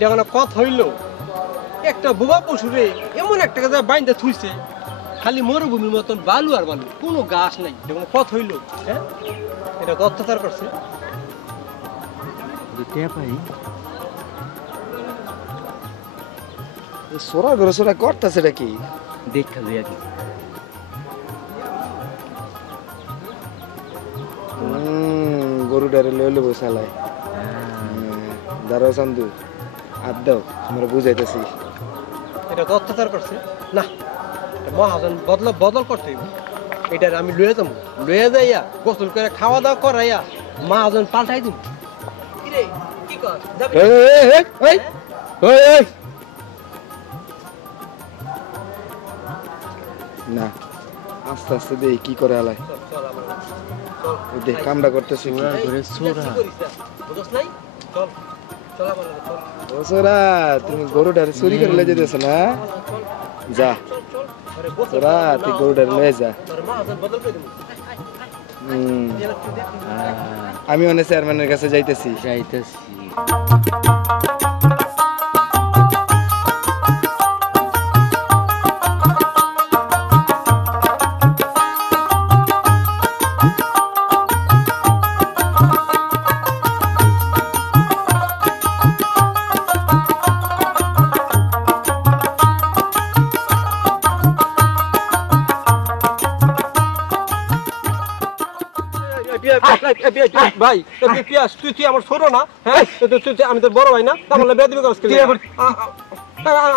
এটা কোনো কথা হইল? একটা বোবা পশুরে এমন একটা জায়গায় বাইন্দা থুইছে, খালি মরুভূমির মতন বালু আর বালু, কোনো গাছ নাই। এটা কোনো কথা হইল? হ্যাঁ, এটা তো অত্যাচার করছে। সোরা ঘরে সোরা করতেছে এটা কি? দেখা লইয়া কি গরুটারে লইলে বসালায় দাঁড়াও চান্দু, আর দাও আমরা বুঝাইতেছি। এটা তো অত্যাচার করছে না, মহাজন বদল করতে হইব। এটার আমি লয়ে যাবো, লয়ে যাইয়া গোসল করে খাওয়া দাওয়া করাইয়া মহাজন পাল্টাই দিব। কি কর যাবি? না, আস্তে আস্তে দেই কি করে আলাই। দেখ কামটা করতেছি কি? ও সোরা, তুমি গরুটারে চুরি করে লয়ে যেতেছ না? যা সোরা, তুই গরুটারে লয়ে যা। আমি অনেক চেয়ারম্যানের কাছে যাইতেছি। ভাই পিয়াস, তুই আমার ছোট না? হ্যাঁ, আমি তোর বড় ভাই না? তাহলে বেয়াদবি করছিস কেন?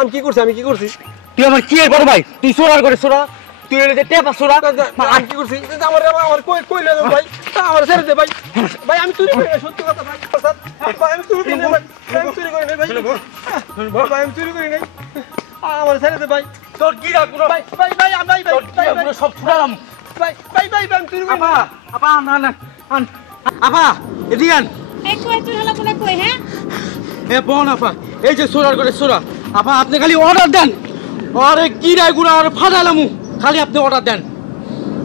আমি কি করছি? তুই আমার কি বড় ভাই? তুই সোরার করে সোরা, তুই এলে যে টেপা সোরা। আমি কি করছি? আমার কই লয়ে যাবো ভাই? আমার ছেড়ে দে ভাই। ভাই আমি চুরি করি না, সত্যি কথা ভাই। ভাই আমি চুরি করি না ভাই। আমি চুরি করি না ভাই। ভাই আমি চুরি করি নাই। আমার ছেড়ে দে ভাই। তোর কি রাখ ভাই ভাই ভাই ভাই ভাই সব ছুড়ালাম। ভাই আমি চুরি করি না। আপা না আপা এদিকে আন। এই কই তুই হলা কোনে কই? হ্যাঁ, এ বোন আপা, এই যে সোরার করে সোরা, আপা আপনি খালি অর্ডার দেন। আরে কি রায় গুড়া আর ফাটালামু, খালি আপনি অর্ডার দেন।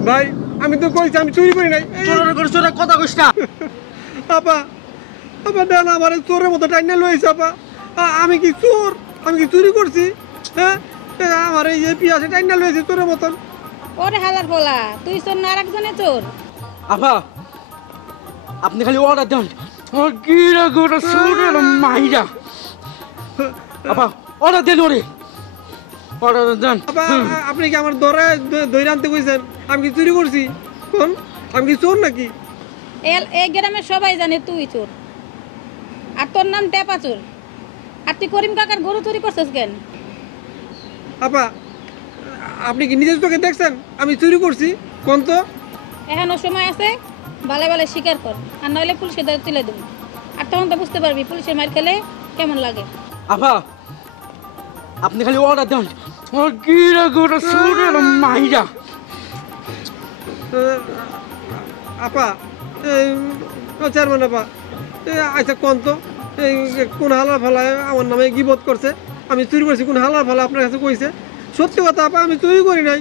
ভাই আমি তো কইছি আমি চুরি করি নাই। সোরার করে সোরা কথা কইস না। আপা দেন আমার চোরের মতো টাইনা লইছে। আপা আমি কি চোর? আমি কি চুরি করছি? হ্যাঁ, আমার এই পিয়াসে টাইনা লইছে চোরের মতন। ওরে হালার বলা, তুই চোর না আরেকজনে চোর? আপা আপনি খালি অর্ডার দেন। আর কি রে গুড়া সোরের মাইরা, আপা অর্ডার দেন, ওরে অর্ডার দেন। আপা আপনি কি আমার দইরা আনতে কইছেন? আমি কি চুরি করছি? কোন আমি কি চোর নাকি? এই গ্রামের সবাই জানে তুই চোর, আর তোর নাম টেপা চোর। আর তুই করিম কাকার গরু চুরি করছিস কেন? আপা আপনি কি নিজের চোখে দেখছেন আমি চুরি করছি? কোন তো এখনো সময় আছে, ভালো ভালো স্বীকার কর, আর নইলে পুলিশকে তুলে দেবো। আর তখন তো বুঝতে পারবি পুলিশের মার খেলে কেমন লাগে। আপা আপনি খালি অর্ডার দেন। আর কি রে গুড়া সোরের মাইরা। আপা চেয়ারম্যান আপা, আচ্ছা কোন তো কোন হালার ফালায় আমার নামে গিবত করছে? আমি চুরি করছি কোন হালার ফালা আপনার কাছে কইছে? সত্যি কথা আপা, আমি চুরি করি নাই।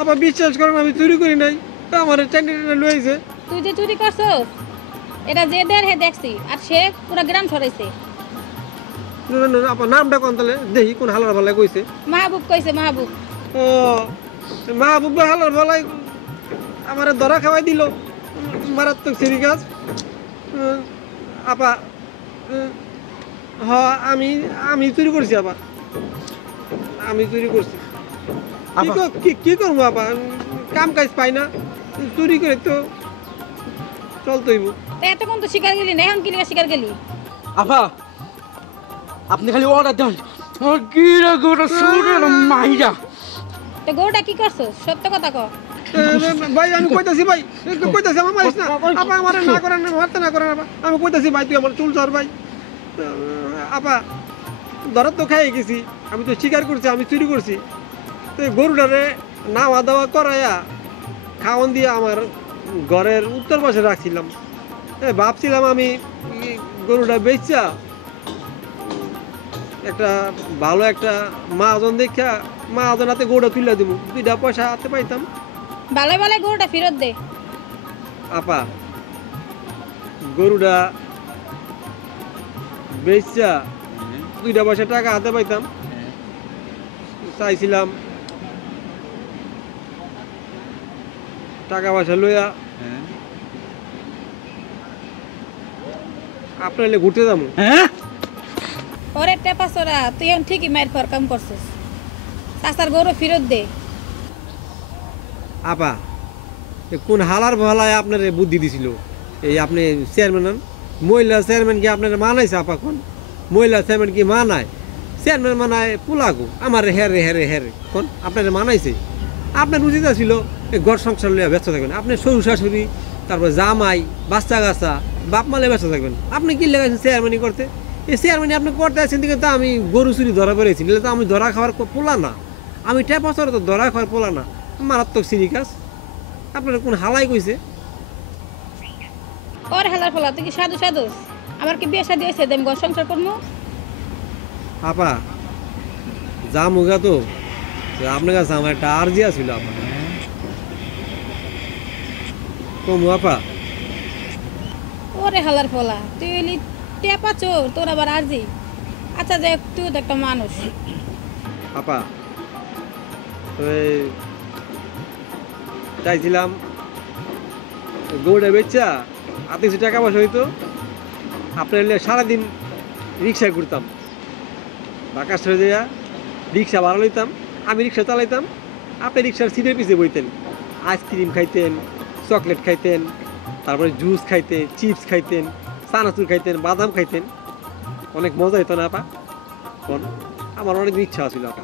আপা বিশ্বাস করেন আমি চুরি করি নাই। আমার টেনে লইছে। তুই যে চুরি করছস এটা যে দের হে দেখছি, আর সে পুরো গ্রাম ছড়াইছে। আপা নামটা কোন তাহলে দেখি কোন হালার ফালায় কইছে? মাহবুব কইছে, মাহবুব। ও মাহবুব হালার ফালায় আমার ধরা খাওয়াই দিল, মারাত্মক সিরি কাজ। আপা হ্যাঁ আমি চুরি করছি। আপা আমি চুরি করছি। কি করবো আপা, কাম কাজ পাই না, চুরি করে তো চলতেইব। এতক্ষণ তো শিকার গেলি না, এখন কি লিগা শিকার গেলি? আপা আপনি খালি অর্ডার দেন। আর কি রে গুড়া সোরের মাইরা। তো গরুটা কি করছস? সত্য কথা কও। ভাই আমি কইতাছি ভাই, কইতাছি আমার মারিস না। আপা আমার না করেন, মারতে না করেন। আপা আমি কইতাছি ভাই তুই আমার চুল চর ভাই। আপা ধরার তো খাই গেছি, আমি তো স্বীকার করছি আমি চুরি করছি। তো গরুটারে নাওয়া দাওয়া করাইয়া খাওয়ান দিয়ে আমার ঘরের উত্তর পাশে রাখছিলাম। ভাবছিলাম আমি গরুটা বেচা একটা ভালো একটা মাহাজন দেখা মাহাজন হাতে গরুটা তুলে দিব, 2টা পয়সা হাতে পাইতাম। ভালো ভালো গরুটা ফেরত দে। আপা গরুটা বেচা 2টা পয়সা টাকা হাতে পাইতাম, চাইছিলাম টাকা পয়সা লইয়া আপনার এলে ঘুরতে যাবো। হ্যাঁ ওরে টেপা চোরা, তুই এখন ঠিকই মায়ের খাওয়ার কাম করছিস। চাচার গরু ফেরত দে। আপা কোন হালার ভালায় আপনার বুদ্ধি দিছিল? এই আপনি চেয়ারম্যান হন, মহিলা চেয়ারম্যান কি আপনার মানাইছে? আপা কোন মহিলা চেয়ারম্যান কি মানায়? চেয়ারম্যান মানায় পোলাগো আমার হেরে হেরে হেরে কোন আপনার মানাইছে? আপনার উচিত ছিল এই ঘর সংসার লইয়া ব্যস্ত থাকবেন। আপনি শ্বশুর শাশুড়ি, তারপর জামাই, বাচ্চা গাছা, বাপ মালে ব্যস্ত থাকবেন। আপনি কি লেগেছেন চেয়ারম্যানই করতে? এই চেয়ারম্যানই আপনি করতে আসছেন দিকে তো আমি গরু চুরি ধরা পেরেছি, নিলে তো আমি ধরা খাওয়ার পোলা না, আমি টেপা চোরা তো ধরা খাওয়ার পোলা না, মারাত্মক সিরিকাস। আপনার কোন হালাই কইছে? ওরে হালার ফলা, তুই কি সাধু সাধু? আমার কি বিয়ে শাদী হয়েছে আমি ঘর সংসার করবো? আপা যা মুগা তো আপনার কাছে আমার একটা আর্জি আছিল আপা, কমু আপা? ওরে হালার ফলা, তুই হইলি টেপা চোর, তোর আবার আরজি। আচ্ছা যাই হোক, তুই তো একটা মানুষ। আপা ওই চাইছিলাম গৌড়ে বেচা আর কিছু টাকা পয়সা হইতো, আপনার এলে সারাদিন রিক্সায় ঘুরতাম, ঢাকা স্টোরে যাইয়া রিক্সা ভাড়া লইতাম, আমি রিক্সা চালাইতাম, আপনি রিক্সার সিটের পিছিয়ে বইতেন, আইসক্রিম খাইতেন, চকলেট খাইতেন, তারপরে জুস খাইতেন, চিপস খাইতেন, চানাচুর খাইতেন, বাদাম খাইতেন, অনেক মজা হইতো না আপা? কোন আমার অনেক ইচ্ছা ছিল আপা।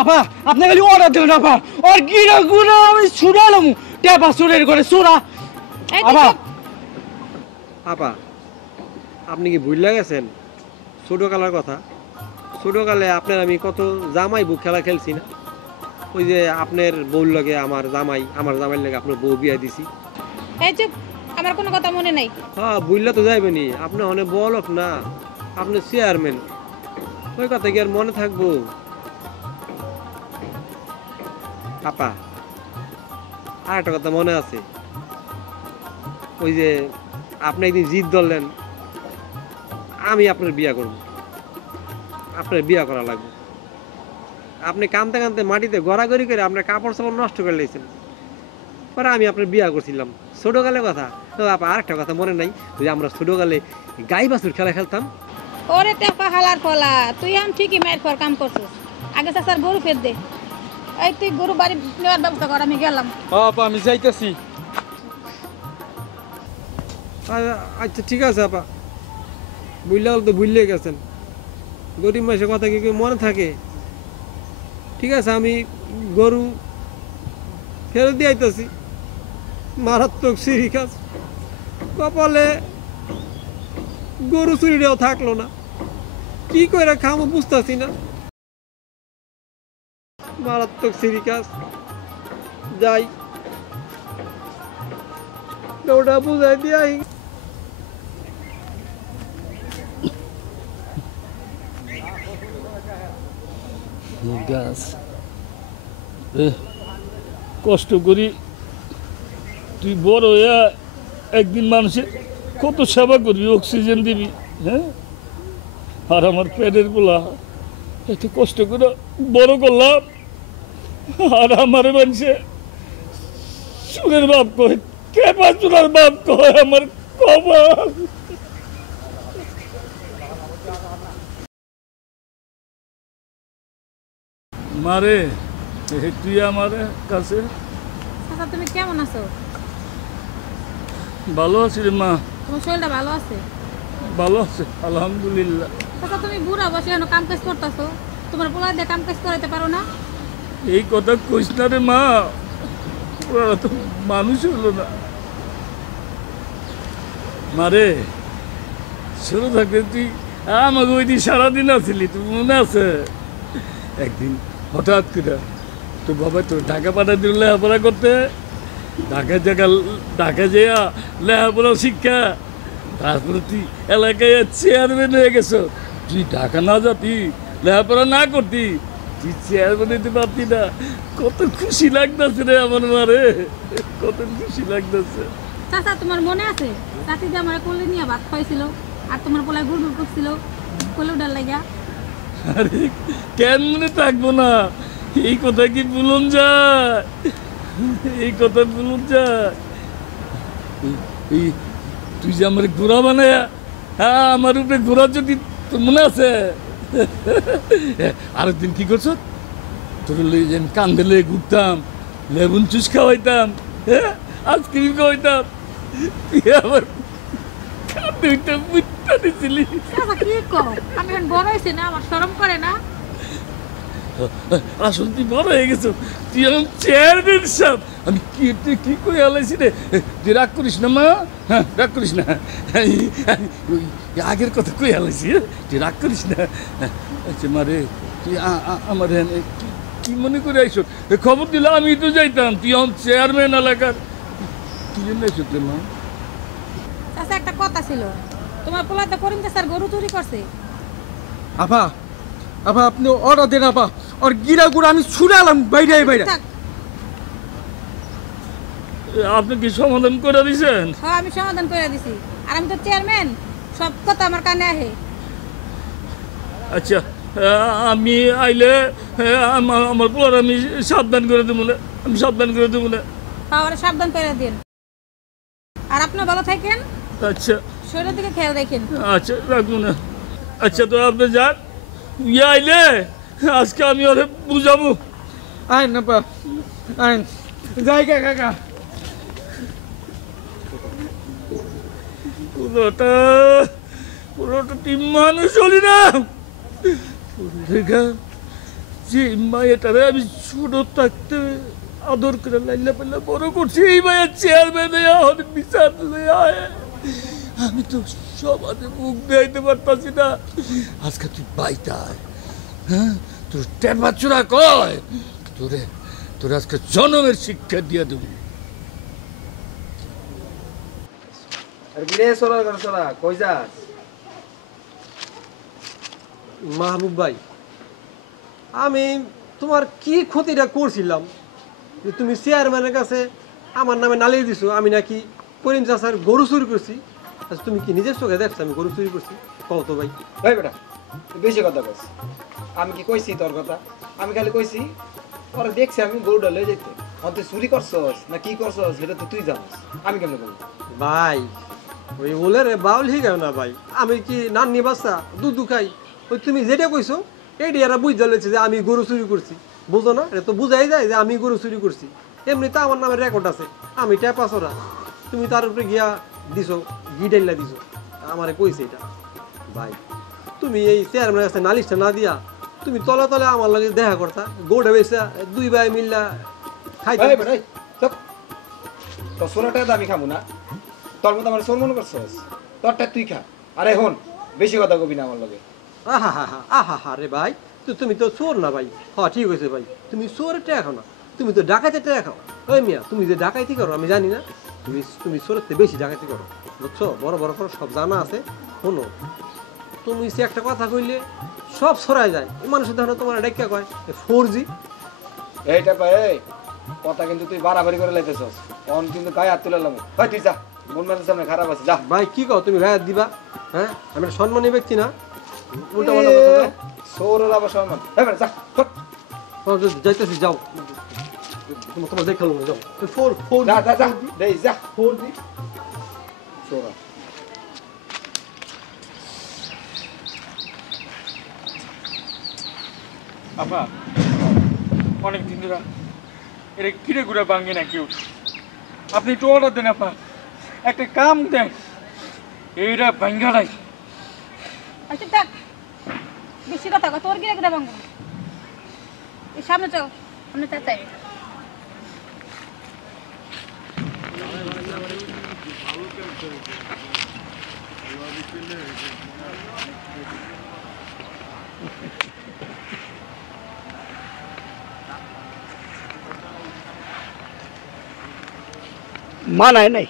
আপা আপনি খালি অর্ডার দেবেন আপা, আর গিরা গুনা আমি ছুড়ালাম টেপা চোরের করে চোরা। এই আপা তুই আপা আপনি কি ভুল গেছেন ছোটোকালের কথা? ছোটোকালে আপনার আমি কত জামাই বউ খেলা খেলছি না? ওই যে আপনার বউর লগে আমার জামাইয়ের লগে আপনার বউ বিয়া দিছি। এই চুপ, আমার কোনো কথা মনে নাই। হ্যাঁ বুঝলে তো যাইবেনি, আপনি অনেক বলক না, আপনি চেয়ারম্যান, ওই কথা কি আর মনে থাকবো? আপা আর একটা কথা মনে আছে, ওই যে আপনি একদিন জিদ ধরলেন আমি আপনার বিয়া করব, আপনার বিয়া করা লাগবে। আপনি কানতে কানতে মাটিতে গড়াগড়ি করে আপনার কাপড় চাপড় নষ্ট করে লেগেছেন, পরে আমি আপনার বিয়া করছিলাম। ছোটোকালের কথা তো আপা আর একটা কথা মনে নাই, ওই যে আমরা ছোটোকালে গাই বাছুর খেলা খেলতাম। ওরে টেপা হালার ফলা, তুই এখন ঠিকই মায়ের খাওয়ার কাম করছিস। আগে চাচার গরু ফের দে। এই তুই গরু বাড়ি নেওয়ার ব্যবস্থা কর, আমি গেলাম। আপা আমি যাইতেছি। আচ্ছা ঠিক আছে আপা, বুঝলে তো বুঝলে গেছেন, গরিব মাসের কথা কি কেউ মনে থাকে? ঠিক আছে আমি গরু ফেরত দিয়ে আইতেছি। মারাত্মক সিরিকাস, কপালে গরু চুরিটাও থাকলো না, কি করে খামো বুঝতেছি না, মারাত্মক সিরিকাস। যাই ওটা বুঝাই দিয়াই। গাছ কষ্ট করি তুই বড় হইয়া একদিন মানুষের কত সেবা করবি, অক্সিজেন দিবি, হ্যাঁ? আর আমার পেটের গোলা এত কষ্ট করে বড় করলাম, আর আমার মানুষে সুরের বাপ কয়, কেপা চুলার বাপ কয়, আমার কপাল। মারে তুই আমার কাছে চাচা তুমি কেমন আছো? ভালো আছি রে মা। তোমার শরীরটা ভালো আছে? ভালো আছে আলহামদুলিল্লাহ। চাচা তুমি বুড়া বসে এখন কাম কাজ করতেছো, তোমার পোলা দিয়ে কাম কাজ করাইতে পারো না? এই কথা কইস না রে মা, ওরা তো মানুষ হলো না। মারে ছোট থাকতে তুই আমাকে ওই দিন সারাদিন আসিলি, তুই মনে আছে? একদিন হঠাৎ করে তোর বাবা তোর ঢাকা পাঠা দিল লেখাপড়া করতে, ঢাকা যেয়া লেখাপড়া শিক্ষা, তারপরে তুই এলাকায় চেয়ারম্যান হয়ে গেছ। তুই ঢাকা না যাতি, লেখাপড়া না করতি, তুই চেয়ারম্যান হইতে পারতি না। কত খুশি লাগতেছে রে আমার মারে, কত খুশি লাগতেছে। চাচা তোমার মনে আছে চাচি যে আমার কোলে নিয়ে ভাত খাইছিল আর তোমার পোলায় গুড় গুড় করছিল কোলে উঠার লাগা? আরে কেন মনে থাকবো না? এই কথা কি ভুলন যায়? এই কথা ভুলন যায়? এই তুই যে আমার ঘোড়া বানায়, হ্যাঁ আমার উপরে ঘোড়া যদি তোর মনে আছে? আরেকদিন কি করছ? তোর যে আমি কান্দে লেগে ঘুরতাম, লেবুন জুস খাওয়াইতাম, হ্যাঁ আইসক্রিম খাওয়াইতাম, তুই আমার কান্দে উঠে মুইতা দিছিলি। চাচা কি কও? আমি এখন বড় হইছি না, আমার শরম করে না? আসল তুই বড় হয়ে গেছো, তুই এখন চেয়ারম্যান সাহেব। আমি কি তুই কি করে আলাইছি রে? তুই রাগ করিস না মা, হ্যাঁ রাগ করিস না। ওই আগের কথা কই আলাইছি, তুই রাগ করিস না। আচ্ছা মারে তুই আমার কি মনে করে আইসো? খবর দিলে আমি তো যাইতাম, তুই এখন চেয়ারম্যান এলাকার। কি জন্য আইসো রে মা? চাচা একটা কথা ছিল, তোমার পোলাতে করিম চাচার গরু চুরি করছে। আপা আপা আপনি অর্ডার দেন আপা, আর গিরা গুড়া আমি ছুড়ালাম বাইরে বাইরে। থাক। আপনি কি সমাধান করে দিয়েছেন? হ্যাঁ আমি সমাধান করে দিছি, আর আমি তো চেয়ারম্যান, সব কথা আমার কানে আহে। আচ্ছা আমি আইলে আমার পোলার আমি সাবধান করে দেবো না, আমি সাবধান করে দেবো না। হ্যাঁ ওরা সাবধান করে দিন, আর আপনি ভালো থাকেন, আচ্ছা শরীরের দিকে খেয়াল রাখেন। আচ্ছা রাখবো না। আচ্ছা তো আপনি যান, ইয়ে আইলে আজকে আমি ওরে বুঝাবো। আইন না পা আইন জায়গা কাকা। পুরোটা টিম মানুষ হলি না। যে মায়েটারে আমি ছোট থাকতে আদর করে লাইলা পাল্লা বড় করছি, এই মায়ের চেয়ারম্যান বিচার আমি তো সমাজে মুখ দেখাইতে পারতাছি না। আজকে তুই বাইতায়, হ্যাঁ তোর টেপা চূড়া কয়, তোর আজকে জনমের শিক্ষা দিয়ে দেবো। আর কি রে সোরা কই যাস? মাহবুব ভাই, আমি তোমার কি ক্ষতিটা করছিলাম যে তুমি চেয়ারম্যানের কাছে আমার নামে নালিশ দিছো আমি নাকি করিম চাচার গরু চুরি করছি? আচ্ছা তুমি কি নিজের চোখে দেখছো আমি গরু চুরি করছি? কও তো ভাই। ভাই বেটা তুই বেশি কথা কইস। আমি কি কইছি তোর কথা? আমি খালি কইছি ওরা দেখছি আমি গরুটা লয়ে যেতে। আর তুই চুরি করছস না কি করছস সেটা তো তুই জানিস, আমি কেমনে বলবো? ভাই ওই বলে রে বাউল হিগাও না ভাই, আমি কি নান্নি বাচ্চা দুধ খাই? ওই তুমি যেটা কইছো এইটি এরা বুঝতে লেছে যে আমি গরু চুরি করছি, বুঝো না? এটা তো বুঝাই যায় যে আমি গরু চুরি করছি। এমনিতে আমার নামে রেকর্ড আছে, আমি ট্যাপা চোরা। তুমি তার উপরে গিয়া দিছো, গিডাইলা দিছো, আমারে কইছে এটা। ভাই তুমি এই চেয়ারম্যানের কাছে নালিশটা না দিয়া তুমি তলে তলে আমার লগে দেখা করতা, গোড়ে বেসা দুই ভাই মিল্লা খাইতে। ভাই বেটা চুপ, তোর সোনাটা তো আমি খাবো না। তোর মতো আমার সোর মনে করছস, তোরটা তুই খা। আরে হন বেশি কথা কবি না আমার লগে। আহা হা হা আহা হা রে ভাই, তুমি তো চোর না ভাই। হ্যাঁ ঠিক হয়েছে ভাই, তুমি চোরের টাকা খাও না, তুমি তো ডাকাতের টাকা খাও। ওই মিয়া তুমি যে ডাকাইতি করো আমি জানি না, তুমি চোরের থেকে বেশি ডাকাইতি করো, বুঝছো? বড় বড় করে সব জানা আছে। শোনো, তুমি সে একটা কথা কইলে সব ছড়ায় যায়। মানুষের ধরো তোমার ডাক্কা কয় 4G। এইটা পাই এই কথা কিন্তু তুই বাড়াবাড়ি করে লাইতেছস, অন কিন্তু গায়ে হাত তুলে লাম। ভাই তুই যা, মন মাঝে সামনে খারাপ আছে, যা। ভাই কি কও তুমি গায়ে হাত দিবা? হ্যাঁ আমি একটা সম্মানী ব্যক্তি না, উল্টা পাল্টা কথা কও। সৌরের আবার সম্মান। ভাই বেটা যা, ফট। যাইতেছি, যাও তোমার দেখালো যাও। 4 যা যা যা, দেই যা। 4G সৌরা আপা অনেক দিন ধরে এটা কিরে ঘুরে ভাঙে না কেউ। আপনি একটু অর্ডার দেন আপা, একটা কাম দেন এইটা ভাঙ্গা নাই। আচ্ছা দেখ, বেশি কথা কয়, তোর গিয়ে ভাঙব। এই সামনে চল, সামনে চাচাই। মানায় নাই,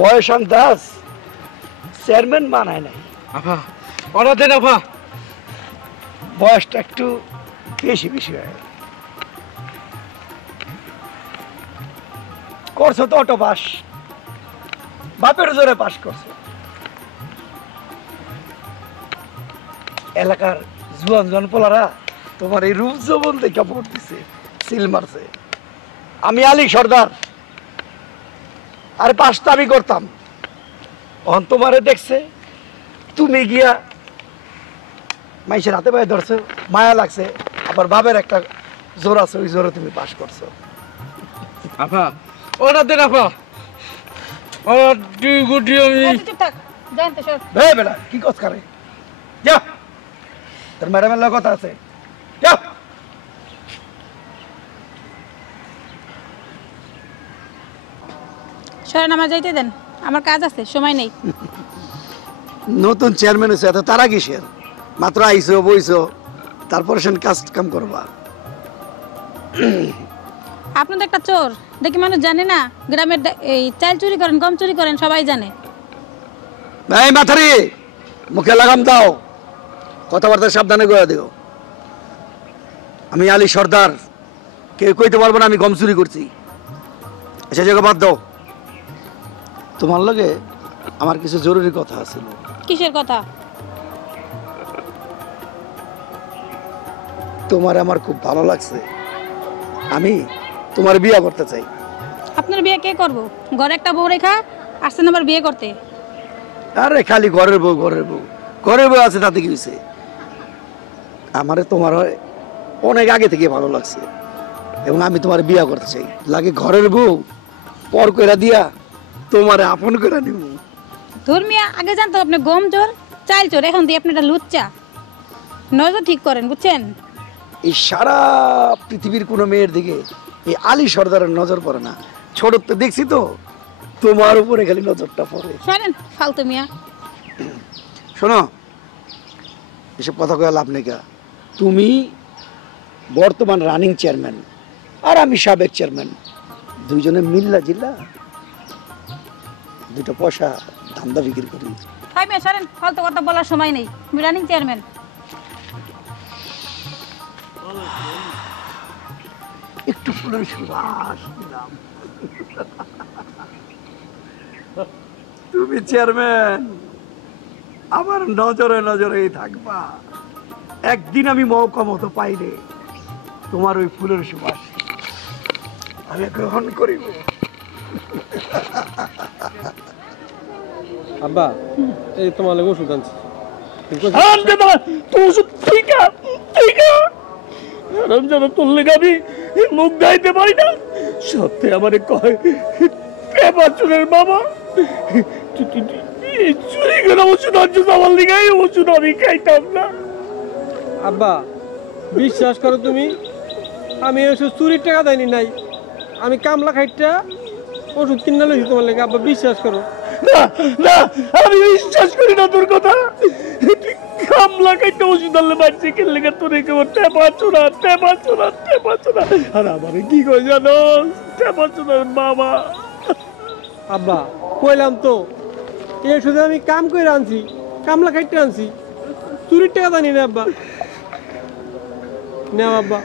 বয়সান দাস চেয়ারম্যান মানায় নাই। আপা অর্ডার দেন আপা, বয়সটা একটু বেশি বেশি হয়ে গেল। করছো তো অটো পাস, বাপের জোরে পাস করছো। এলাকার জুয়ান জুয়ান পোলারা তোমার এই রূপ যৌবন দেখে পড়তেছে, সিল মারছে। আমি আলী সর্দার, আর পাঁচটা আমি করতাম। অন তোমারে দেখছে, তুমি গিয়া মাইসের হাতে পায়ে ধরছো, মায়া লাগছে, আবার বাবের একটা জোর আছে, ওই জোরে তুমি পাস করছো। আপা অর্ডার দেন আপা, অর্ডার গুটি আমি। এই, তুই চুপ থাক, জানতে সর। এই বেটা কি কস করে, যা তোর ম্যাডামের লগে কথা আছে, যা। সরেন, আমার যাইতে দেন, আমার কাজ আছে, সময় নেই। নতুন চেয়ারম্যান হয়েছে, এত তারা কিসের? মাত্র আইসো বইছো, তারপরে সে কাজ কাম করবা। আপনি তো একটা চোর, দেখি মানুষ জানে না। গ্রামের এই চাল চুরি করেন, গম চুরি করেন, সবাই জানে। এই মাথারি, মুখে লাগাম দাও, কথাবার্তা সাবধানে করে দিও। আমি আলী সর্দার, কেউ কইতে পারবো না আমি গম চুরি করছি। সে জায়গা বাদ দাও। তোমার লগে আমার কিছু জরুরি কথা আছে। কিসের কথা? তোমার আমার খুব ভালো লাগছে, আমি তোমার বিয়ে করতে চাই। আপনার বিয়ে কে করবো? ঘরে একটা বউ রেখা আসছেন আবার বিয়ে করতে? আরে খালি ঘরের বউ, ঘরের বউ, ঘরের বউ আছে তাতে কি হয়েছে? আমারে তোমার অনেক আগে থেকে ভালো লাগছে এবং আমি তোমার বিয়ে করতে চাই। লাগে ঘরের বউ পর কইরা দিয়া তোমারে আপন করে নিব। ধর্মিয়া, আগে জানতো আপনি গম চোর, চাল চোর, এখন দিয়ে আপনি একটা লুচ্চা। নজর ঠিক করেন, বুঝছেন? এই সারা পৃথিবীর কোনো মেয়ের দিকে এই আলী সর্দারের নজর পড়ে না। ছোট তো দেখছি তো, তোমার উপরে খালি নজরটা পড়ে। শোনেন ফালতু মিয়া। শোনো, এসব কথা কয়ে লাভ নেই। তুমি বর্তমান রানিং চেয়ারম্যান আর আমি সাবেক চেয়ারম্যান, দুইজনে মিল্লা জিল্লা দুটো পয়সা ধান্দা বিক্রি করি। হাই মিয়া, শোনেন, ফালতু কথা বলার সময় নেই। আমি রানিং চেয়ারম্যান। একটু ফুলের সুবাস দিলাম। তুমি চেয়ারম্যান, আমার নজরে নজরেই থাকবা। একদিন আমি মৌকা মতো পাইলে তোমার ওই ফুলের সুবাস আমি গ্রহণ করিব। আব্বা, এই তোমার লাগে ওষুধ আনছি। মুখ গাইতে পারি না, সত্যি আমার কয় চুরের বাবা চুরি করে ওষুধ আনছো, আমার লিগাই ওষুধ আমি খাইতাম না। আব্বা, বিশ্বাস করো তুমি, আমি ওষুধ চুরির টাকা দেয়নি নাই, আমি কামলা খাইটা ওষুধ কিনে লইছি তোমার লেগে। আব্বা বিশ্বাস করো। না না, আমি বিশ্বাস করি না তোর কথা। কামলা খাইতে ওষুধ আনলে বাড়ছে কে লেগে তোর একেবারে টেপা চোরা, টেপা চোরা, টেপা চোরা। আর আমারে কি কই জানো, টেপা চোরার বাবা। আব্বা কইলাম তো, এই ওষুধে আমি কাম করে আনছি, কামলা খাইতে আনছি, চুরির টাকা জানি না। আব্বা নেও আব্বা।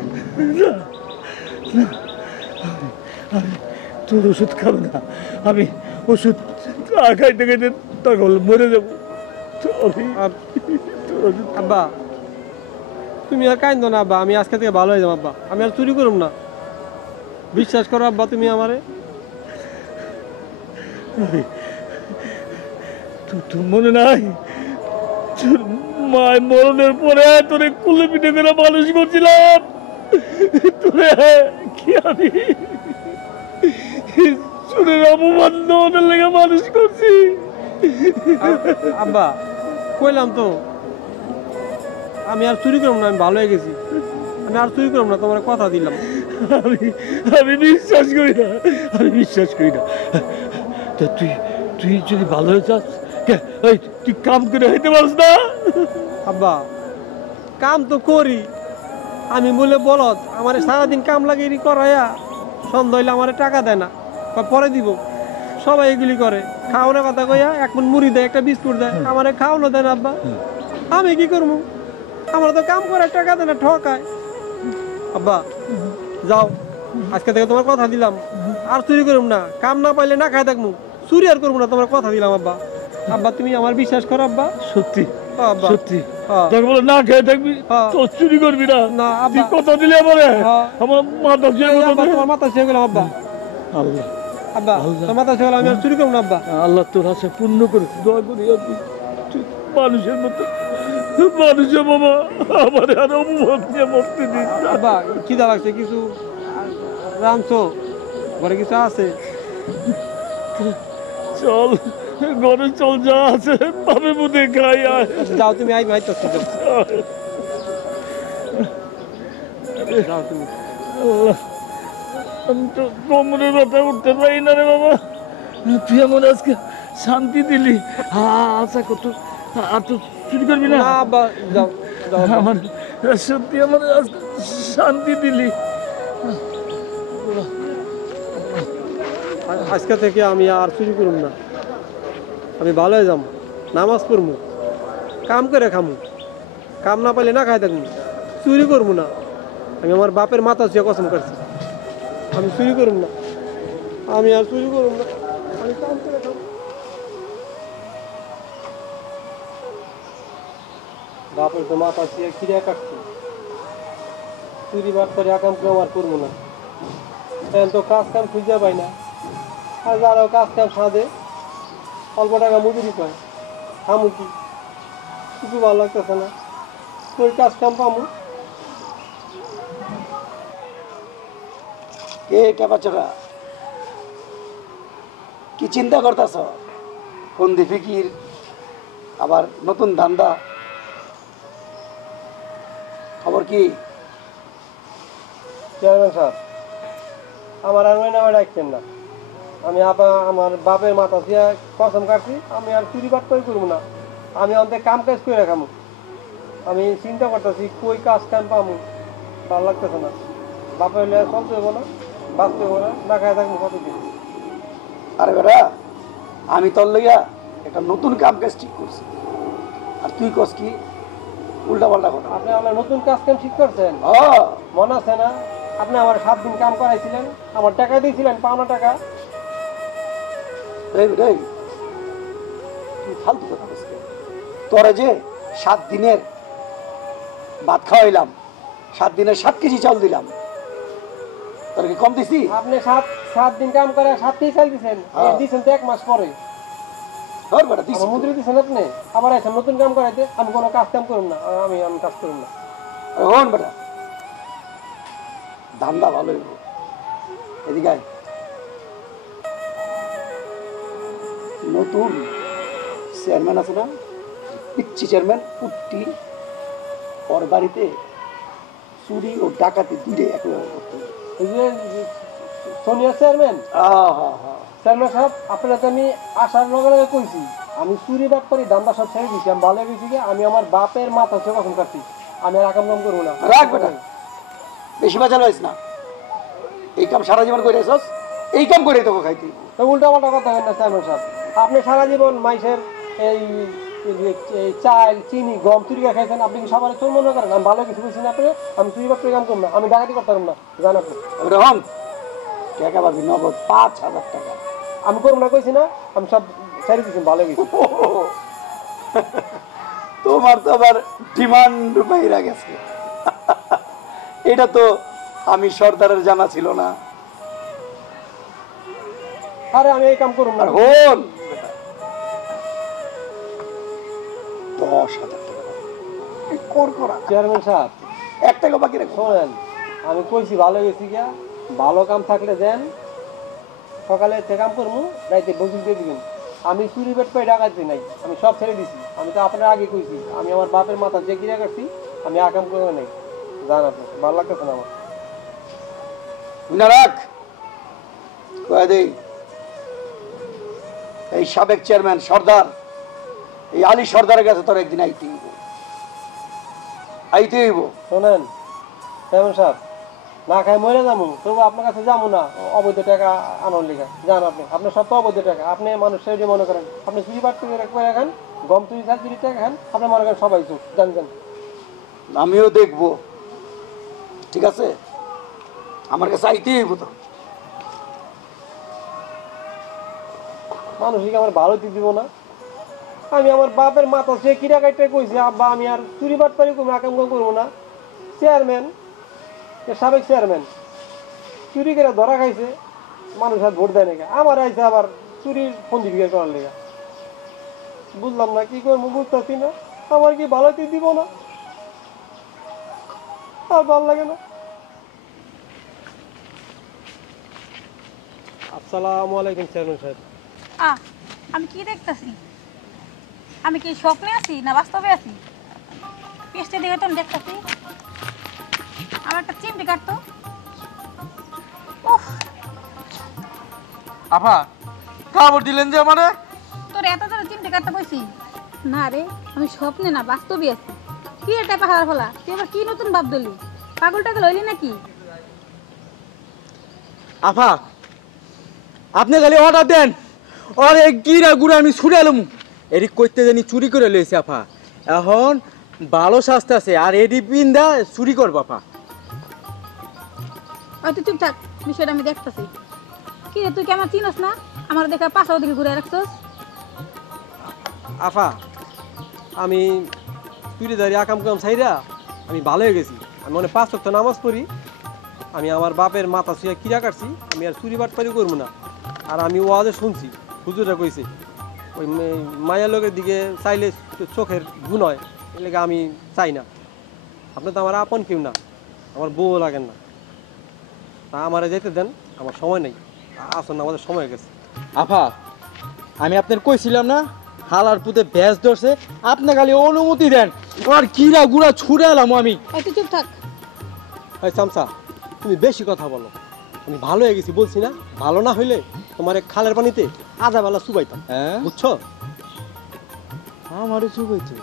তোর ওষুধ খাবো না, আমি ওষুধ খাইতে খাইতে তখন মরে যাবো। আব্বা তুমি আর কাইন্দ না আব্বা, আমি আজকে থেকে ভালো হয়ে যাবো আব্বা, আমি আর চুরি করব না। বিশ্বাস করো আব্বা তুমি আমারে। তোর মনে নাই তোর মায় মরণের পরে তোরে কুলে পিঠে করে মানুষ করছিলাম? তোরে কি আমি চুরের অপমান ওদের লেগে মানুষ করছি? আব্বা কইলাম তো, আমি আর চুরি করব না, আমি ভালো হয়ে গেছি, আমি আর চুরি করব না, তোমার কথা দিলাম। আমি বিশ্বাস করি না, আমি বিশ্বাস করি না। তা তুই তুই যদি ভালো হয়ে যাস, তুই কাম করে হইতে পারস না? আব্বা কাম তো করি, আমি বলে বলত আমার সারাদিন কাম লাগিয়ে করাইয়া সন্ধ্যা হইলে আমার টাকা দেয় না, বা পরে দিব। সবাই এগুলি করে, খাওয়ানোর কথা কইয়া এক মন মুড়ি দেয়, একটা বিস্কুট দেয়, আমার খাওয়ানো দেয় না। আব্বা আমি কি করবো, আমার তো কাম করার টাকা দেয় না, ঠকায়। আব্বা যাও, আজকে থেকে তোমার কথা দিলাম, আর চুরি করব না, কাম না পাইলে না খাই থাকবো, চুরি আর করবো না, তোমার কথা দিলাম। আব্বা আব্বা তুমি আমার বিশ্বাস করো আব্বা। সত্যি আব্বা। সত্যি হ্যাঁ। দেখ বলে না খেয়ে থাকবি হ্যাঁ। তো চুরি করবি না না, আব্বা। তুই কথা দিলে আমারে হ্যাঁ। আমার মাথা ছুঁয়ে এই কথা আব্বা, দে। তোমার মাথা ছুঁয়ে গেলাম আব্বা। আল্লাহ আব্বা আল্লাহ। তোমার মাথা ছুঁয়ে গেলাম, আমি আর চুরি করবো না আব্বা। আল্লাহ তোর আশা পূর্ণ করে দোয়া করি আমি তুই মানুষের মতো মানুষের বাবা আমার আর অপমান নিয়ে মরতে দিস না। আব্বা খিদা লাগছে, কিছু রাঁধছো? ঘরে কিছু আছে? চল ঘরে চল, যা আছে পাবে মুদে খাই আয়। আচ্ছা, যাও তুমি, আই আইতাছি, যাও যাও তুমি। আল্লাহ, আমি তো কোমরে ব্যথা উঠতে পারি না রে বাবা। তুই আমার আজকে শান্তি দিলি। আশা করতো আর তো চুরি করবি না। না আব্বা, যাও যাও আব্বা। আমার সত্যি আমার আজকে শান্তি দিলি। আজকে থেকে আমি আর চুরি করুম না, আমি ভালো হয়ে যাবো, নামাজ পড়বো, কাম করে খামু, কাম না পাইলে না খাই থাকবো, চুরি করবো না। আমি আমার বাপের মাথা ছুঁয়ে কসম করছি, আমি চুরি করুম না, আমি আর চুরি করুম না, আমি কাম করে খাবো। বাপের তো মাথা ছুঁয়ে খিরে কাটছি, চুরি বাট করে কাম করে আমার করবো না। এখন তো কাজ কাম খুঁজে পাই না, আর যারাও কাজ কাম সাধে অল্প টাকা মজুরি পায়, খামু কি? কিছু ভালো লাগতেছে না, ওই কাজ কাম পামু। কে টেপাচরা কি চিন্তা করতেছ? ফন্দি ফিকির, আবার নতুন ধান্দা, খবর কি? চেয়ারম্যান সাহেব, আমার আর ওই নামে ডাকছেন না, আমি আমার বাপের মাথা দিয়ে কসম কাটছি, আমি আর চুরি বাট করে করবো না, আমি অন্তে কাম কাজ করে রাখামু। আমি চিন্তা করতেছি কই কাজ কাম পামু, ভালো লাগতেছে না, বাপের হলে চলতে হবো না, বাঁচতে হবো না, না খায় থাকবো কতদিন। আরে বেটা, আমি তোর লইয়া একটা নতুন কাম কাজ ঠিক করছি, আর তুই কস কি উল্টা পাল্টা কথা। আপনি আমার নতুন কাজ কাম ঠিক করছেন, মনে আছে না? আপনি আমার 7 দিন কাম করাইছিলেন, আমার টাকা দিয়েছিলেন, পাওনা টাকা। তুই ফালতু কথা বলছিস। তোরা যে 7 দিনের ভাত খাওয়াইলাম, 7 দিনের 7 কেজি চাল দিলাম, তোর কি কম দিছি? আপনি 7 দিন কাম করে 7 কেজি চাল দিচ্ছেন, দিচ্ছেন তো 1 মাস পরে। তোর বেটা দিছি। আমার মজুরি দিচ্ছেন আপনি, আবার আছেন নতুন কাম করাইতে, আমি কোনো কাজ কাম করুন না, আমি কাজ করুন না। হন বেটা, ধান্দা ভালো হইব। এদিকে আয়। নতুন চেয়ারম্যান আছে না, পিচ্ছি চেয়ারম্যান পুট্টি, ওর বাড়িতে চুরি ও ডাকাতি দুইটাই একভাবে করতে হবে। এই যে সোনিয়া চেয়ারম্যান, চেয়ারম্যান সাহেব, আপনার তো আমি আসার লগে লগে কইছি, আমি চুরি বাট করি, দান্দা সব ছেড়ে দিচ্ছি, আমি ভালো গেছি কি, আমি আমার বাপের মাথা সে কখন কাটছি, আমি আর আকাম কাম করবো না। রাখ বেটা, বেশি বাজার হইস না। এই কাম সারা জীবন করে এসস, এই কাম করে তোকে খাইতে। তো উল্টা পাল্টা কথা হয় না চেয়ারম্যান সাহেব, আপনি সারা জীবন মাইসের এই চাল চিনি গম চুরি করে খাইছেন, আপনি কি সবার চোর মনে করেন? আমি ভালো কিছু বলছি না আপনি, আমি চুরি বাট করে কাম করবো না, আমি ডাকাতি করতে পারবো না, জান আপনি। রহম টাকা পাবি নগদ 5,000 টাকা। আমি করবো না কইছি না, আমি সব ছেড়ে দিচ্ছি, ভালো গেছি। তোমার তো আবার ডিমান্ড বাইরে গেছে। এটা তো আমি সর্দারের জানা ছিল না। আরে আমি এই কাম করবো না। আর হন 10,000 টাকা কর করা, চেয়ারম্যান সাহেব 1 টাকা বাকি রাখো। শোনেন, আমি কইছি ভালো গেছি গিয়া, ভালো কাম থাকলে দেন, সকালে কাম করবো, রাইতে বসুন দিয়ে দিবেন। আমি চুরি বেট পাই ডাকাতি নাই, আমি সব ছেড়ে দিছি, আমি তো আপনার আগে কইছি, আমি আমার বাপের মাথা যে গিরা কাটছি, আমি আকাম করবো নাই, জান আপনি, ভালো লাগতেছে না আমার। না রাখ, কয়ে দেই, এই সাবেক চেয়ারম্যান সর্দার, এই আলী সর্দারের কাছে তোর একদিন আইতে হইব। শোনেন চেয়ারম্যান সাহেব, না খাই মরে যাবো, তবু আপনার কাছে যাবো না অবৈধ টাকা আনার লেখা, জান আপনি, আপনার সব তো অবৈধ টাকা, আপনি মানুষ সেটি মনে করেন, আপনি চুরি বাট করে রাখেন, গম চুরি চাল চুরি টাকা খান, আপনি মনে করেন সবাই চুপ, জান জান। আমিও দেখবো, ঠিক আছে? আমার কাছে আইতেই হইব তো। মানুষকে আমার ভালো দিতে দিব না, আমি আমার বাপের মাথা সে কিরা কাটতে কইছি আব্বা আমি আর চুরি বাটপারি করবো না, কাম করবো না। চেয়ারম্যান, সাবেক চেয়ারম্যান চুরি করে ধরা খাইছে, মানুষ আর ভোট দেয় নাকি, আমার আইসে আবার চুরির পঞ্জীবিকা করার লেগে। বুঝলাম না কি করবো, বুঝতেছি না। আমার কি ভালোতে দিব না, আর ভালো লাগে না। আসসালামু আলাইকুম চেয়ারম্যান সাহেব। আমি কি দেখতেছি? আমি কি স্বপ্নে আছি না বাস্তবে আছি? পেস্টে দেখে তো দেখতেছি আমার একটা চিমটি কাটতো। উফ, আপা খবর দিলেন যে আমারে? তোর এত জোরে চিমটি কাটতে কইছি না রে, আমি স্বপ্নে না বাস্তবে আছি। কি এটা পাহাড় ফলা, তুই আবার কি নতুন ভাব দিলি? পাগল টাগল হইলি নাকি? আপা আপনি খালি অর্ডার দেন, আর এই গিরা গুড়া আমি ছুড়ে এলাম। এটি করতে জানি চুরি করে লইছে আপা, এখন ভালো শাস্তি আছে। আর এডি পিন্দা চুরি করবো আপা। হয়তো চুপ থাক, বিষয়টা আমি দেখতেছি। কি রে, তুই কি আমার চিনস না? আমার দেখা পাশাও দিকে ঘুরে রাখছস। আফা, আমি চুরিদারি আকাম কাম ছাইরা আমি ভালো হয়ে গেছি। আমি মানে 5 ওয়াক্ত নামাজ পড়ি। আমি আমার বাপের মাথা ছুঁয়ে কিরা কাটছি, আমি আর চুরি বাটপারি করবো না। আর আমি ওয়াজে শুনছি, হুজুরা কইছে ওই মায়া লোকের দিকে চাইলে চোখের গুণ হয়, এই লেগে আমি চাই না। আপনি তো আমার আপন কেউ না, আমার বউ লাগেন না। তা আমারে যেতে দেন, আমার সময় নেই। আসুন, আমাদের সময় হয়ে গেছে। আপা আমি আপনার কইছিলাম না হালার পুঁতে ব্যাস ধরছে, আপনি খালি অনুমতি দেন, আর গিরা গুড়া ছুড়ে এলাম আমি। হয়তো চুপ থাক। এই চামচা, তুমি বেশি কথা বলো। আমি ভালো হয়ে গেছি বলছি না? ভালো না হইলে তোমার খালের পানিতে আধা বেলা চুবাইতাম, হ্যাঁ বুঝছো? আমারও চুপ হয়েছে।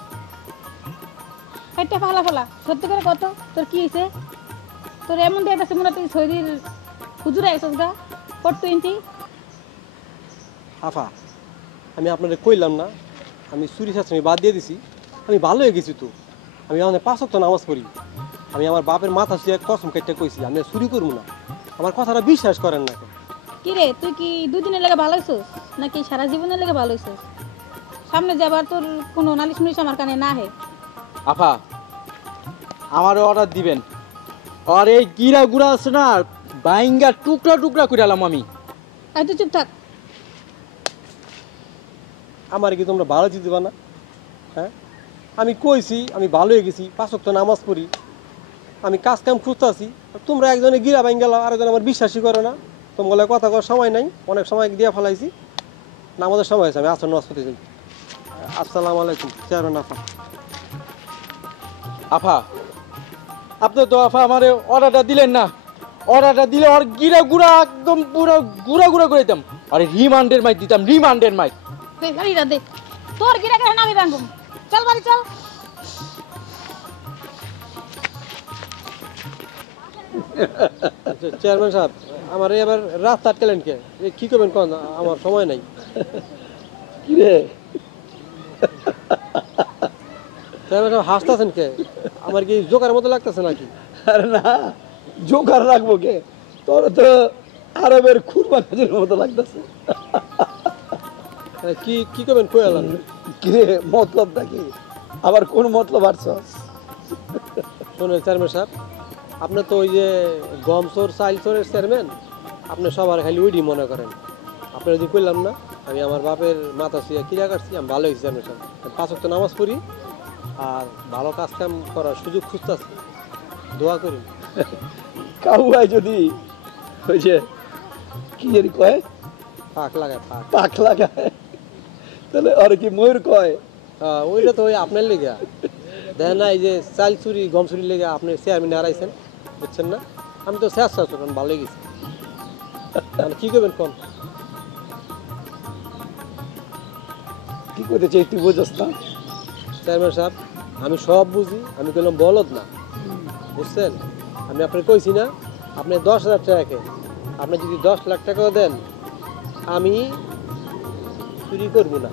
এটা ফালা ফালা, সত্যি করে কত তোর কি হয়েছে? তোর এমন দেখতেছে মনে হয় তুই শরীর হুজুরে আইসস গা, কত ইঞ্চি? আফা, আমি আপনাদের কইলাম না আমি চুরি শাস্ত্র বাদ দিয়ে দিছি। আমি ভালো হয়ে গেছি তো। আমি আমাদের 5 ওয়াক্ত নামাজ পড়ি। আমি আমার বাপের মাথা ছুঁয়ে কসম কেটে কইছি আমি আর চুরি করবো না। আমার কথাটা বিশ্বাস করেন না। কি রে, তুই কি 2 দিনের লেগে ভালো হইছস নাকি সারা জীবনের লেগে ভালো হইছস? সামনে যাবার তোর কোনো নালিশ মুলিশ আমার কানে না হে। আপা আমারও অর্ডার দিবেন, আর এই গিরা গুড়া আছে না বাইঙ্গা টুকরা টুকরা করে এলাম আমি। হয়তো চুপ থাক। আমার কি তোমরা ভালো দিতে দিবা না? হ্যাঁ, আমি কইছি আমি ভালো হয়ে গেছি, 5 ওয়াক্ত নামাজ পড়ি, আমি কাজ কাম খুঁজতেছি। তোমরা একজনে গিরা বাইন গেল, আরেকজন আমার বিশ্বাসই করো না। তোমার কথা করার সময় নাই, অনেক সময় দিয়ে ফেলাইছি। নামাজের সময় হয়েছে, আমি আসর নামাজ পড়তে যাই। আসসালামু আলাইকুম চেয়ারম্যান আফা। আপা আপনি তো আপা আমার অর্ডারটা দিলেন না। অর্ডারটা দিলে আর গিরা গুড়া একদম পুরো গুড়া গুড়া করে দিতাম, আর রিমান্ডের মাইক দিতাম, রিমান্ডের মাইক। এই গাড়িটা দে, তোর গিরা গেলে আমি ভাঙবো। চল বাড়ি চল। চেয়ারম্যান সাহেব, আমার এবার রাস্তা আটকেলেন কে? কি করবেন কোন? আমার সময় নাই। কি রে চেয়ারম্যান সাহেব হাসতেছেন কে? আমার কি জোকার মতো লাগতেছে নাকি? আরে না, জোকার রাখবো কে? তোর তো আরবের খুরমা খাজুরের মতো লাগতেছে। কি কি করবেন কই আলাম? কিরে মতলবটা কি? আবার কোন মতলব আসছস? শোনেন চেয়ারম্যান সাহেব, আপনি তো ওই যে গম চোর চাইল চোরের চেয়ারম্যান, আপনি সবার খালি ওইডি মনে করেন। আপনার যদি কইলাম না আমি আমার বাপের মাথা ছুঁয়ে কিরা কাটছি, আমি ভালো হয়েছি চেয়ারম্যান সাহেব। 5 ওয়াক্ত নামাজ পড়ি আর ভালো কাজ কাম করার সুযোগ খুঁজতেছি, দোয়া করি। কাউয়াই যদি ওই যে কি জানি কয় পাক লাগায় পাক। পাখ লাগায়, তাহলে আর কি ময়ূর কয়? ওইটা তো ওই আপনার লেগে দেখেন না, এই যে চাল চুরি গম চুরির লেগে আপনি চেয়ারম্যান হারাইছেন, বুঝছেন না? আমি তো শেষ শেষ করবেন, ভালো গেছি। কি করবেন কোন? কি করতে চাই তুই বোঝস না? চেয়ারম্যান সাহেব, আমি সব বুঝি, আমি বললাম বলদ না, বুঝছেন? আমি আপনার কইছি না আপনি 10,000 টাকাকে আপনি যদি 10 লাখ টাকাও দেন আমি চুরি করবো না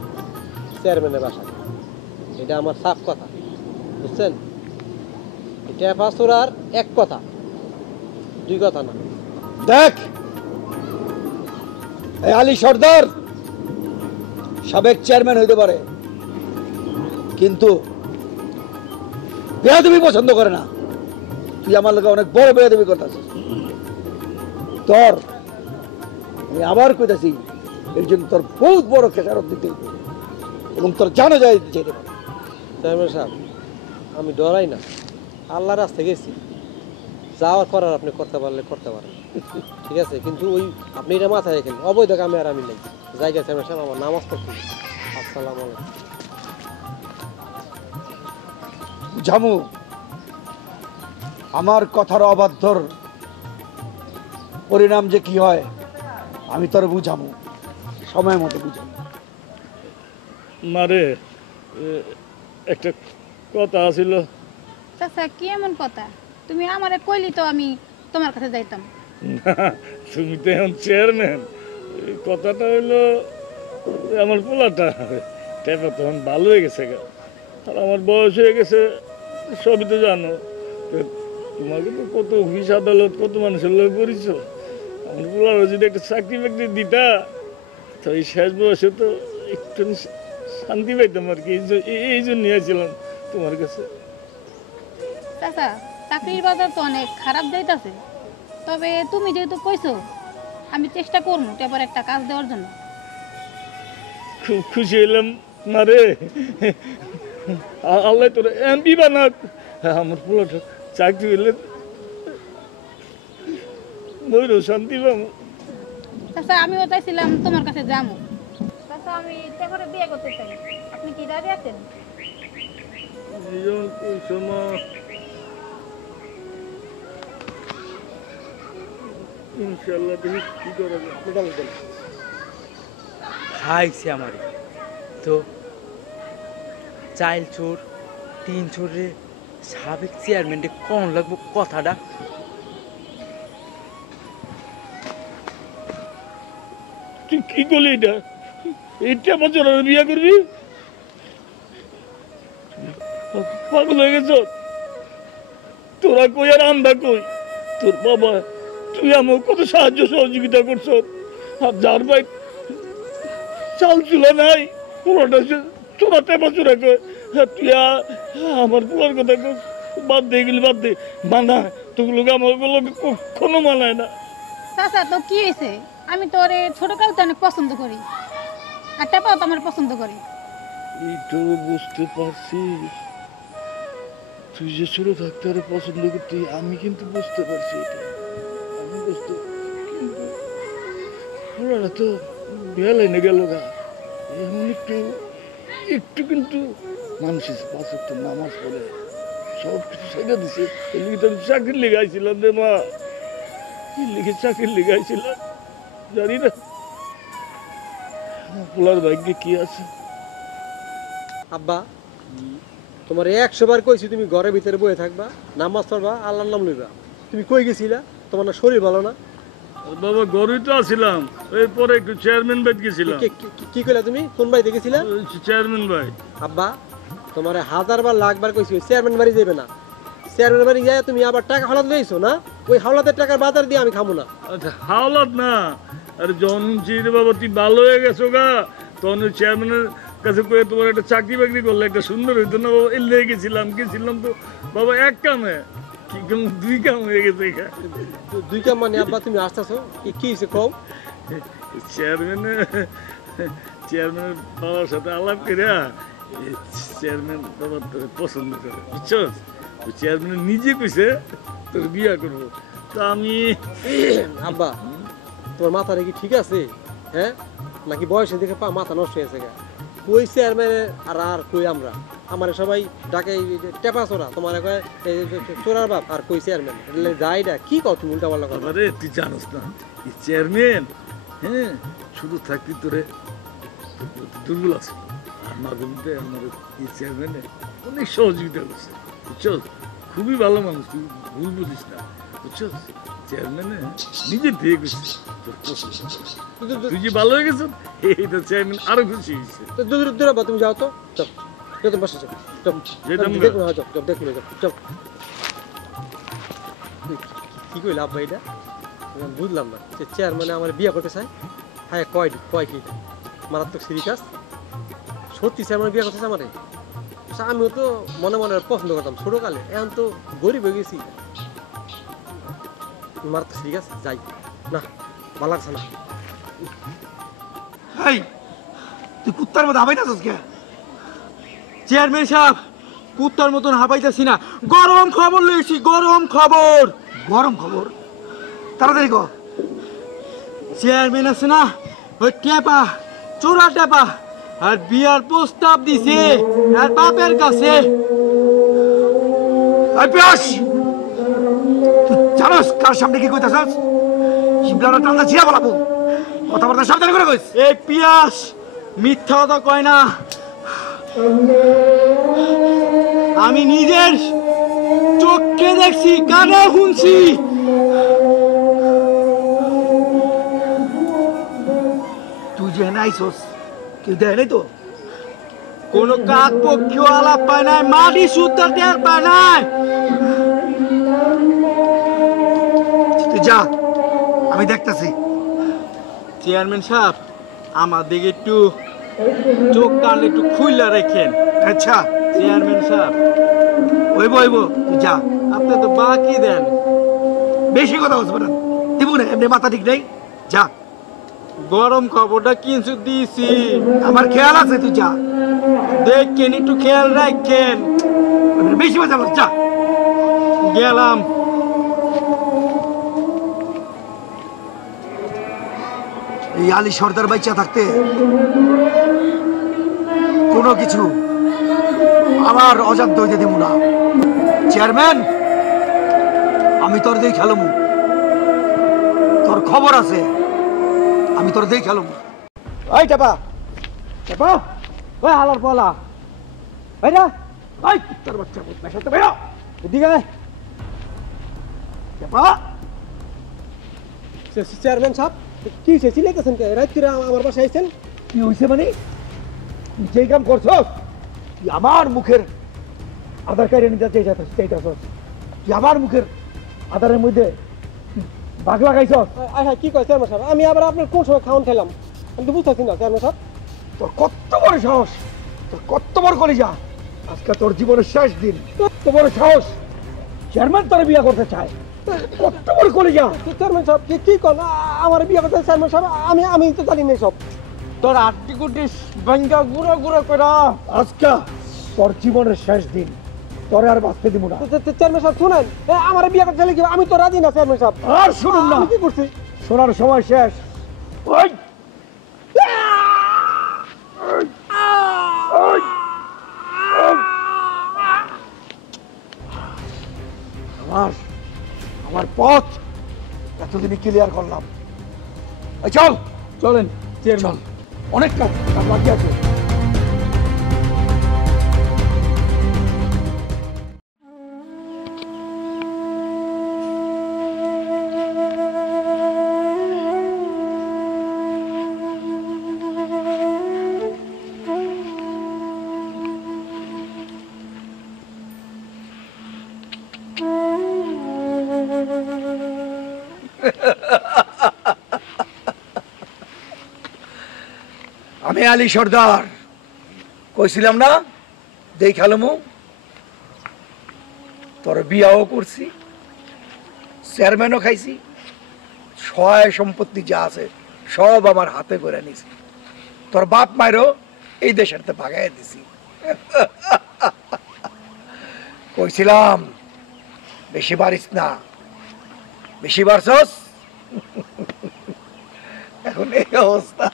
চেয়ারম্যানের বাসায়। এটা আমার সাফ কথা, বুঝছেন? এটা পাঁচর এক কথা, 2 কথা না। দেখ এই আলী সর্দার সাবেক চেয়ারম্যান হইতে পারে, কিন্তু বেয়াদবি পছন্দ করে না। তুই আমার লোকে অনেক বড় বেয়াদবি করতেছিস। তোর আমি আবার কইতাছি, এই জন্য তোর বহুত বড় খেসারত দিতে হইবে এবং তোর জানো যায় যেতে পারে। চেয়ারম্যান সাহেব, আমি ডরাই না, আল্লাহর রাস্তায় গেছি, যাওয়ার করার আপনি করতে পারলে করতে পারেন, ঠিক আছে? কিন্তু ওই আপনি এটা মাথায় রেখেন, অবৈধ কামে আর আমি নেই। জায়গা চেয়ারম্যান সাহেব, আমার নামাজ পড়ছি। আসসালামু আলাইকুম। জামু, আমার কথার অবাধ্যর পরিণাম যে কি হয় আমি তোর বুঝামু, সময় মতো বুঝামু। মারে একটা কথা আছিল। চাচা কি এমন কথা? তুমি আমারে কইলি তো আমি তোমার কাছে যাইতাম। না, তুমি তো এখন চেয়ারম্যান। কথাটা হইলো আমার পোলাটা টেপা তখন ভালো হয়ে গেছে গা, আর আমার বয়স হয়ে গেছে, সবই তো জানো। তোমাকে তো কত অফিস আদালত কত মানুষের লোক করেছ, আমার পোলার যদি একটা চাকরি বাকরি দিতা তো এই শেষ বয়সে তো একটু শান্তি পাইতাম আর কি। এই জন্য নিয়েছিলাম তোমার কাছে। চাচা চাকরির বাজার তো অনেক খারাপ যাইতাছে, তবে তুমি যেহেতু কইছো আমি চেষ্টা করবো এবার একটা কাজ দেওয়ার জন্য। খুব খুশি হইলাম না রে, আল্লাহ তোর এমপি বানাক। আমার পোলাটা চাকরি হইলে বইরো শান্তি পাবো। চাচা আমিও চাইছিলাম তোমার কাছে যাবো। চাচা আমি এবারে বিয়ে করতে চাই, আপনি কি রাজি আছেন? ইনশাল্লাহ দেখি কি করা যায়। খাইছে আমারে তো চাইল চোর তিন চোরে সাবেক চেয়ারম্যানকে কোন লাগবো কথাটা। তুই কি করলি? এটা বছর বিয়ে করবি? পাগল হয়ে গেছ তোরা? কই আর আমরা কই? তোর বাবা তুই আমার কত সাহায্য সহযোগিতা করছ, আর যার ভাই চাল চুলা নাই পুরোটা চোরা টেপা চোরা কয়, তুই আমার পুরার কথা বাদ দে, এগুলি বাদ দে। মানা তোগুলোকে আমার কখনো মানায় না। চাচা তো কি হয়েছে, আমি তো ওরে ছোটকাল তো অনেক পছন্দ করি, আর টেপাও তো আমার পছন্দ করি। এইটাও বুঝতে পারছি, তুই যে ছোট থাকতে আরে পছন্দ করতে, আমি কিন্তু বুঝতে পারছি এটা, আমি বুঝতে, কিন্তু ওরা তো বেলাইনে গেল গা, এমন একটু কিন্তু মানুষের পাঁচ ওয়াক্ত নামাজ পড়ে সব কিছু ছেড়ে দিছে। এর লিগে তো আমি চাকরির লেগে আইছিলাম রে মা, এর লিগে চাকরির লেগে আইছিলাম। জানি না পোলার ভাগ্যে কি আছে। আব্বা, তোমার 100 বার কইছি তুমি ঘরের ভিতরে বসে থাকবা, নামাজ পড়বা, আল্লাহর নাম লইবা। তুমি কই গেছিলা? তোমার না শরীর ভালো না? বাবা ঘরেই তো আসিলাম, এরপরে একটু চেয়ারম্যান ভাই গেছিলাম। কি কইলা তুমি? কোন বাড়িতে গেছিলা? চেয়ারম্যান ভাই। আব্বা, তোমার 1000 বার লাখবার কইছি চেয়ারম্যান বাড়ি যাবে না। চেয়ারম্যান বাড়ি যায় তুমি আবার টাকা হাওলাত লইছো না? ওই হাওলাতের টাকার বাজার দিয়ে আমি খামু না। আচ্ছা হাওলাত না, আরে যখন চিরে বাবা তুই ভালো হয়ে গেছো গা, তখন ওই চেয়ারম্যানের কাছে কয়ে তোমার একটা চাকরি বাকরি করলে একটা সুন্দর হইতো না বাবা। এলে গেছিলাম তো বাবা এক কামে, কি কাম দুই কাম হয়ে গেছে। দুই কাম মানে আব্বা তুমি আসতেছো কি হয়েছে কও? চেয়ারম্যানের বাবার সাথে আলাপ করে চেয়ারম্যান বাবা তোর পছন্দ করে, বুঝছো? চেয়ারম্যান নিজে কইছে তোর বিয়া করবো। তো আমি আব্বা, তোমার মাথাটা কি ঠিক আছে? হ্যাঁ, নাকি বয়সে দেখে মাথা নষ্ট হয়েছে গা? কই চেয়ারম্যান আর কই আমরা? আমার সবাই ডাকে টেপা চোরা, তোমার কয় চোরার বাপ, আর কই চেয়ারম্যান যাইডা কি কও তুমি উল্টা পাল্টা কথা? আরে তুই জানোস না এই চেয়ারম্যান, হ্যাঁ শুধু থাকতি তোরে দুর্বল আছে, আর মাঝে মধ্যে আমার এই চেয়ারম্যানে অনেক সহযোগিতা করছে, বুঝছো? খুবই ভালো মানুষ, তুই ভুল বুঝিস না, বুঝছো? চেয়ারম্যানে নিজে দিয়ে গেছে তোর পছন্দ, তুই যে ভালো হয়ে গেছ এইটা চেয়ারম্যান আরো খুশি হয়েছে। দূর আব্বা, তুমি যাও তো, চল তুমি বসে যাও, দেখুন দেখুন চল। কি কইলা আব্বা এটা? বুঝলাম না, চেয়ারম্যানে আমার বিয়ে করতে চাই। হ্যাঁ কয় কি মারাত্মক সিরিয়াস? সত্যি চেয়ারম্যান বিয়ে করতে চাই আমারে? আচ্ছা আমিও তো মনে মনে পছন্দ করতাম ছোটকালে, এখন তো গরিব হয়ে গেছি। মার তো ঠিক আছে, যাই না, ভালো লাগছে না। এই তুই কুত্তার মতো হাবাইতাছস কে? চেয়ারম্যান সাহেব, কুত্তার মতন হাঁপাইতেছি না, গরম খবর লইছি, গরম খবর। গরম খবর, তাড়াতাড়ি কর। চেয়ারম্যান আছে না, ওই টেপা, চোরা টেপা, আর বিয়ার প্রস্তাব দিছে আর বাপের কাছে। এই পিয়াস, তুই জানোস কার সামনে কি কইতাছস? শিবলার টান্দা ছিয়া বলাবো, কথাবার্তা সাবধানে করে কইস। এই পিয়াস মিথ্যা কথা কয় না, আমি নিজের চোখে দেখছি, কানে শুনছি। তুই যে নাইছস কেউ দেয় নাই তো? কোন কাক পক্ষী আলাপ পায় নাই, মাটি সুদ্ধ টের পায় নাই। তুই যা, আমি দেখতাছি। চেয়ারম্যান সাহেব, আমার দিকে একটু চোখ কান একটু খুইলা রেখেন। আচ্ছা চেয়ারম্যান সাহেব, ওইব ওইব, তুই যা। আপনি তো বাকি দেন। বেশি কথা বলছো না, দিব না, এমনি মাথা ঠিক নেই, যা। গরম খবরটা কিছু দিছি, আমার খেয়াল আছে, তুই যা। দেখেন একটু খেয়াল রাখেন। বেশি কথা বল, যা। গেলাম। এই আলী সর্দার বাচ্চা থাকতে কোনো কিছু আমার অজান্ত হইতে দিব না। চেয়ারম্যান, আমি তোর দিয়ে খেলমু, তোর খবর আছে, আমি তোর দিয়ে খেলমু। ওই টেপা, টেপা, ওই হালার পালা, ওই না, ওই তোর বাচ্চা বদমাশ হতে বেরো। এদিকে আয়। টেপা, চেয়ারম্যান সাহেব, কি হয়েছে? চিলাইতেছেন কে? রাত্রিরে আমার বাসায় আইছেন? কি হয়েছে মানে? তুই যেই কাম করছস, তুই আমার মুখের আধার কার্ডে নিতে চাইছস, তুই আমার মুখের আধারের মধ্যে বাঘ লাগাইছস। হ্যাঁ, কি কয় চেয়ারম্যান সাহেব? আমি আবার আপনার কোন সময় খাওয়ান খেলাম? আমি তো বুঝতেছি না চেয়ারম্যান সাহেব। তোর কত বড় সাহস, তোর কত বড় কলিজা, আজকে তোর জীবনের শেষ দিন, কত বড় সাহস, চেয়ারম্যান তোর বিয়ে করতে চায়, কত বড় কলিজা। চেয়ারম্যান সাহেব কি কন? আমার বিয়ে করতে চেয়ারম্যান সাহেব, আমি তো জানি না সব। তোর আটটি কুটি ভাঙ্গা গুঁড়ো গুঁড়ো করা। আজকে তোর জীবনের শেষ দিন, তোরে আর বাঁচতে দিব না। চেয়ারম্যান সাহেব শুনেন, আমার বিয়ে করতে চাইলে কি? আমি তো রাজি না চেয়ারম্যান সাহেব। আর শুনুন না, আমি কি করছি? শোনার সময় শেষ। ওই আমার পথ এতদিনই ক্লিয়ার করলাম। এই চল, চলেন চল, চেয়ারম্যান। অনেক কাজ বাকি আছে। আমি আলী সর্দার কইছিলাম না দেই খেলমু, তোর বিয়াও করছি, চেয়ারম্যানও খাইছি, সহায় সম্পত্তি যা আছে সব আমার হাতে করে নিছি, তোর বাপ মায়েরও এই দেশের ভাগাই দিছি। কইছিলাম বেশি বাড়িস না, বেশি বাড়ছস, এখন এই অবস্থা।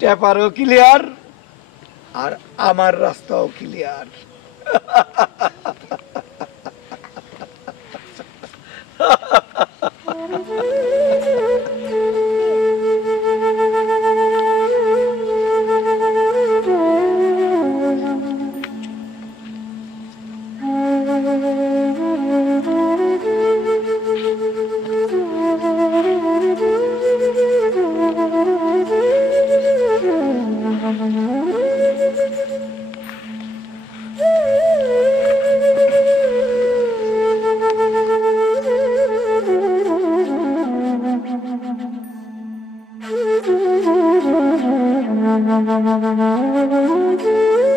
টেপারও ক্লিয়ার আর আমার রাস্তাও ক্লিয়ার। Thank you.